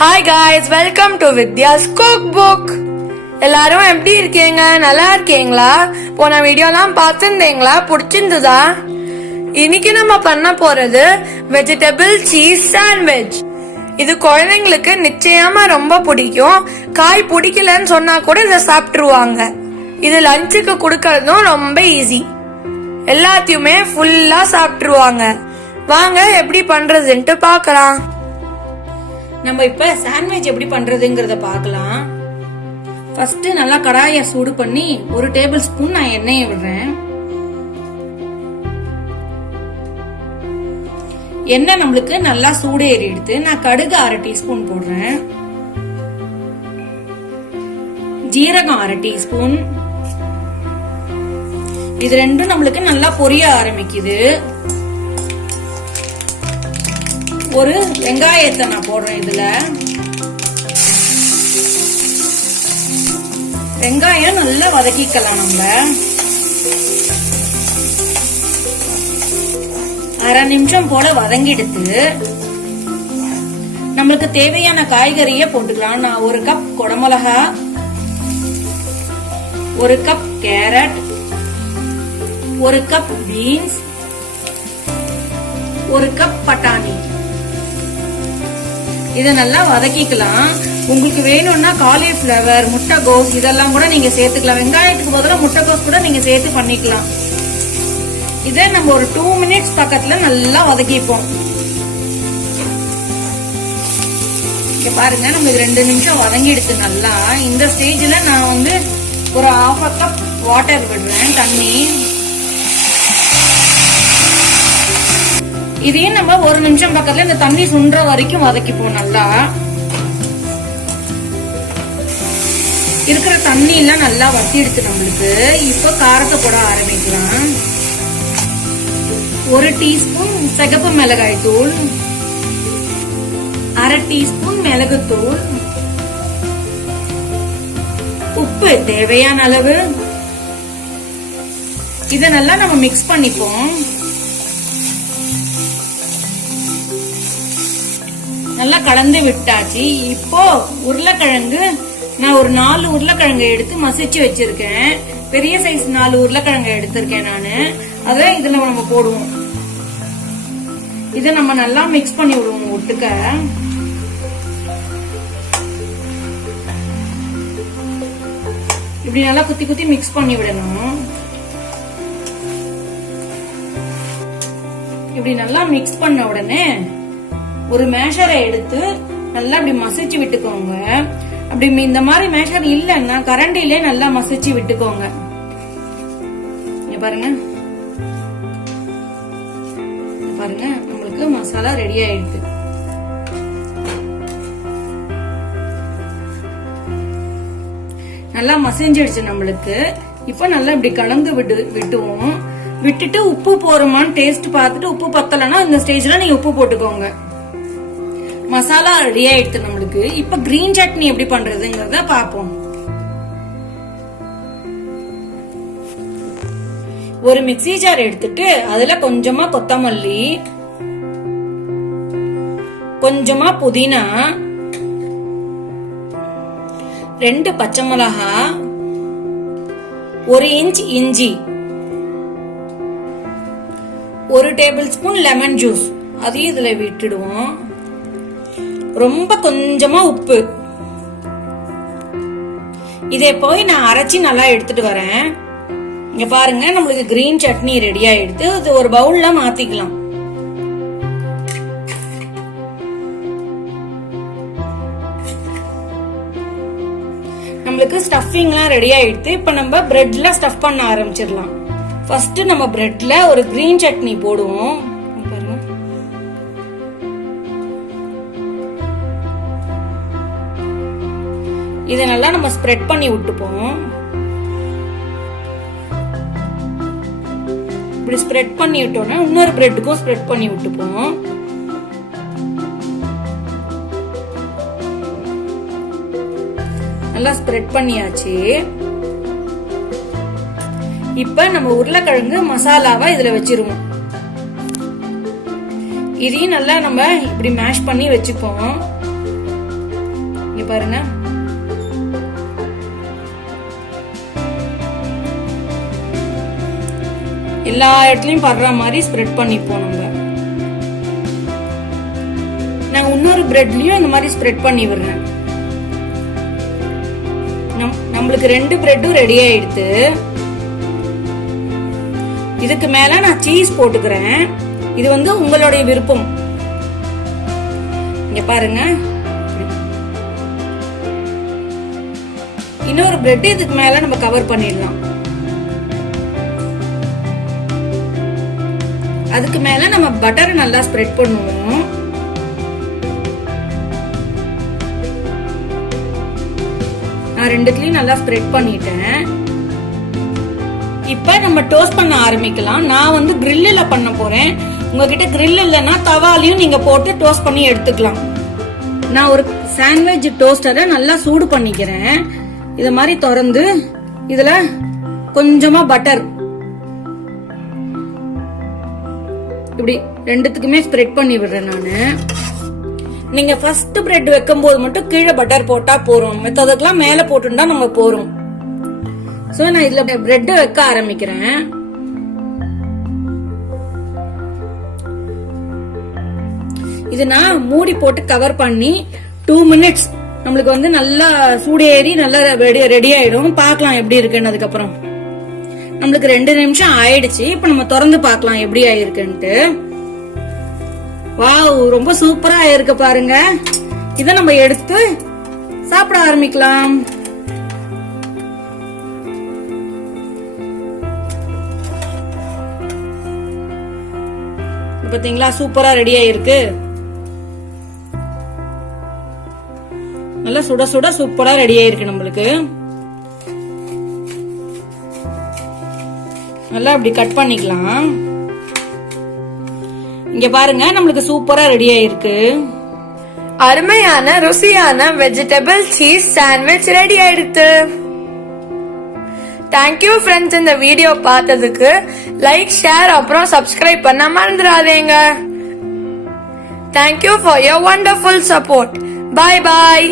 Hi guys, welcome to Vidya's Cookbook. எல்லாரும் எப்படி இருக்கீங்க? நல்லா இருக்கீங்களா? போன வீடியோலாம் பார்த்துருந்தீங்களா? பிடிச்சிருந்ததா? இன்னைக்கு நம்ம பண்ண போறது வெஜிடபிள் சீஸ் சாண்ட்விச். இது குழந்தைங்களுக்கு நிச்சயமா ரொம்ப பிடிக்கும். காய் பிடிக்கலன்னு சொன்னா கூட இதை சாப்பிட்டுருவாங்க. இது லஞ்சுக்கு கொடுக்கறதும் ரொம்ப ஈஸி. எல்லாத்தையுமே ஃபுல்லா சாப்பிட்டுருவாங்க. வாங்க எப்படி பண்றதுன்ட்டு பார்க்கலாம். நம்ம இப்ப சாண்ட்விச் எப்படி பண்றதுங்கறத பார்க்கலாம். ஃபர்ஸ்ட் நல்லா கடாயை சூடு பண்ணி 1 டேபிள் ஸ்பூன் நான் எண்ணெயை விடுறேன். எண்ணெய் நம்மளுக்கு நல்லா சூடு ஏறி எடுத்து நான் கடுகு 1/2 டீஸ்பூன் போடுறேன். ஜீரகம் 1/2 டீஸ்பூன். இது ரெண்டும் நம்மளுக்கு நல்லா பொரிய ஆரம்பிக்குது. ஒரு வெங்காயத்தை நான் போடுறேன். இதுல வெங்காயம் நல்லா வதக்கிக்கலாம். நம்ம 1/2 நிமிஷம் போல வதங்கிடுத்து நம்மளுக்கு தேவையான காய்கறிய போட்டுக்கலாம். நான் 1 கப் குடமிளகா, 1 cup carrot, 1 cup beans, 1 cup பட்டாணி. இதை நல்லா வதக்கிக்கலாம். உங்களுக்கு வேணும்னா காலிஃபிளவர், முட்டைகோஸ் இதெல்லாம் கூட நீங்க சேர்த்துக்கலாம். வெங்காயத்துக்கு பதிலாக முட்டைகோஸ் கூட நீங்க சேர்த்து பண்ணிக்கலாம். இதை நம்ம ஒரு 2 மினிட்ஸ் பக்கத்துல நல்லா வதக்கிப்போம். இங்க பாருங்க, நம்ம இது 2 நிமிஷம் வதங்கிடுச்சு நல்லா. இந்த ஸ்டேஜ்ல நான் வந்து ஒரு 1/2 கப் வாட்டர் விடுறேன், தண்ணி. இதையும் நம்ம 1 நிமிஷம் பக்கத்துல இந்த தண்ணி சுண்டுற வரைக்கும் வதக்கிப்போம். நல்லா இருக்கிற தண்ணி எல்லாம் நல்லா வத்திடுச்சு நம்மளுக்கு. இப்ப காரத்தை போட ஆரம்பிக்கலாம். 1 டீஸ்பூன் சிகப்பு மிளகாய் தூள், 1/2 டீஸ்பூன் மிளகுத்தூள், உப்பு தேவையான அளவு. இதை நல்லா நம்ம மிக்ஸ் பண்ணிப்போம். நல்லா கலந்து விட்டாச்சு. இப்போ உருளைக்கிழங்கு நான் ஒரு 4 உருளைக்கிழங்கு எடுத்து மசிச்சு வச்சிருக்கேன். பெரிய சைஸ் 4 உருளைக்கிழங்கு எடுத்திருக்கேன் நானு. அதை இதுல நம்ம போடுவோம். இதை நம்ம நல்லா மிக்ஸ் பண்ணி விடுவோம் ஒட்டுக்க. இப்படி நல்லா குத்தி குத்தி மிக்ஸ் பண்ணி விடணும். இப்படி நல்லா மிக்ஸ் பண்ண உடனே ஒரு மேஷரை எடுத்து நல்லா அப்படி மசிச்சு விட்டுக்கோங்க. அப்படி இந்த மாதிரி மேஷர் இல்லைன்னா கரண்டிலே நல்லா மசிச்சு விட்டுக்கோங்க. பாருங்க பாருங்க, நம்மளுக்கு மசாலா ரெடி ஆயிடுது. நல்லா மசிஞ்சிடுச்சு நம்மளுக்கு. இப்ப நல்லா இப்படி கலந்து விட்டுவோம். விட்டுட்டு உப்பு போறோமான்னு டேஸ்ட் பார்த்துட்டு உப்பு பத்தலைன்னா இந்த ஸ்டேஜ்ல நீங்க உப்பு போட்டுக்கோங்க. மசாலா ரெடி ஆயிடுச்சு நம்மளுக்கு. இப்ப கிரீன் சட்னி எப்படி பண்றதுங்கிறத பாப்போம். ஒரு மிக்ஸி ஜார் எடுத்துட்டு அதுல கொஞ்சமா கொத்தமல்லி, கொஞ்சமா புதினா, 2 பச்சை மிளகா, 1 இன்ச் இஞ்சி, 1 டேபிள் ஸ்பூன் லெமன் ஜூஸ் அதையும் இதுல விட்டுடுவோம். ரொம்ப கொஞ்சமா உப்பு. இதை போய் நான் அரைச்சி நல்லா எடுத்துட்டு வரேன். இங்க பாருங்க, நம்மளுக்கு கிரீன் சட்னி ரெடி ஆயிடுது. இது ஒரு பவுல்ல மாத்திக்கலாம். நம்மளுக்கு ஸ்டஃபிங் எல்லாம் ரெடி ஆயிடுது. இப்ப நம்ம பிரெட்ல ஸ்டஃப் பண்ண ஆரம்பிச்சிடலாம். ஃபர்ஸ்ட் நம்ம பிரெட்ல ஒரு கிரீன் சட்னி போடுவோம். இதை நல்லா நம்ம ஸ்ப்ரெட் பண்ணி விட்டுப்போம். இப்படி ஸ்ப்ரெட் பண்ணி விட்டோம்னா இன்னொரு பிரெட்டுக்கும் ஸ்ப்ரெட் பண்ணி விட்டுப்போம். நல்லா ஸ்ப்ரெட் பண்ணியாச்சு. இப்ப நம்ம உருளைக்கிழங்கு மசாலாவை இதுல வச்சிருவோம். இதையும் நல்லா நம்ம இப்படி மேஷ் பண்ணி வச்சுப்போம். பாருங்க. எல்லா இடத்துலயும் படுற மாதிரி ஸ்ப்ரெட் பண்ணிப்போம் நம்ம. நான் இன்னொரு பிரெட்லயும் இந்த மாதிரி ஸ்ப்ரெட் பண்ணி விடுறேன். நம்மளுக்கு 2 பிரெட்டும் ரெடி ஆயிடுது. இதுக்கு மேல நான் சீஸ் போட்டுக்கிறேன். இது வந்து உங்களுடைய விருப்பம். இங்க பாருங்க, இன்னொரு பிரெட் இதுக்கு மேல நம்ம கவர் பண்ணிடலாம். அதுக்கு மேல நம்ம பட்டரை நல்லா ஸ்ப்ரெட் பண்ணுவோம். நான் 2த்துலயும் நல்லா ஸ்ப்ரெட் பண்ணிட்டேன். இப்ப நம்ம டோஸ்ட் பண்ண ஆரம்பிக்கலாம். நான் வந்து கிரில்ல பண்ண போறேன். உங்ககிட்ட கிரில் இல்லைன்னா தவாலையும் நீங்க போட்டு டோஸ்ட் பண்ணி எடுத்துக்கலாம். நான் ஒரு சாண்ட்விச் டோஸ்டரை நல்லா சூடு பண்ணிக்கிறேன். இத மாதிரி திறந்து இதுல கொஞ்சமா பட்டர் இப்படி 2த்துக்குமே ஸ்ப்ரெட் பண்ணி விடுறேன் நானு. நீங்க ஃபர்ஸ்ட் பிரெட் வைக்கும் போது மட்டும் கீழே பட்டர் போட்டா போறோம், மத்ததுக்கெல்லாம் மேல போட்டுட்டா நம்ம போறோம். சோ நான் இதுல பிரெட் வைக்க ஆரம்பிக்கிறேன். இது நான் மூடி போட்டு கவர் பண்ணி 2 மினிட்ஸ் நம்மளுக்கு வந்து நல்லா சூடேறி நல்லா ரெடி ஆயிடும். பார்க்கலாம் எப்படி இருக்குன்னு. அதுக்கப்புறம் நம்மளுக்கு 2 நிமிஷம் ஆயிடுச்சு. இப்ப நம்ம திறந்து பார்க்கலாம் எப்படி ஆயிருக்குன்ட்டு. வாவ், ரொம்ப சூப்பரா ஆயிருக்கு பாருங்க. இத நம்ம எடுத்து சாப்பிட ஆரம்பிக்கலாம். பாத்தீங்களா, சூப்பரா ரெடி ஆயிருக்கு. நல்லா சுட சுட சூப்பரா ரெடி ஆயிருக்கு நம்மளுக்கு. நல்லா இப்படி கட் பண்ணிக்கலாம். இங்க பாருங்க, நம்மளுக்கு சூப்பரா ரெடி ஆயிருக்கு. அருமையான ருசியான வெஜிடபிள் சீஸ் சாண்ட்விச் ரெடி ஆயிடுத்து. தேங்க்யூ ஃப்ரெண்ட்ஸ், இந்த வீடியோ பார்த்ததுக்கு லைக், ஷேர் அப்புறம் சப்ஸ்கிரைப் பண்ண மறந்துடாதீங்க. Thank you for your wonderful support. Bye bye.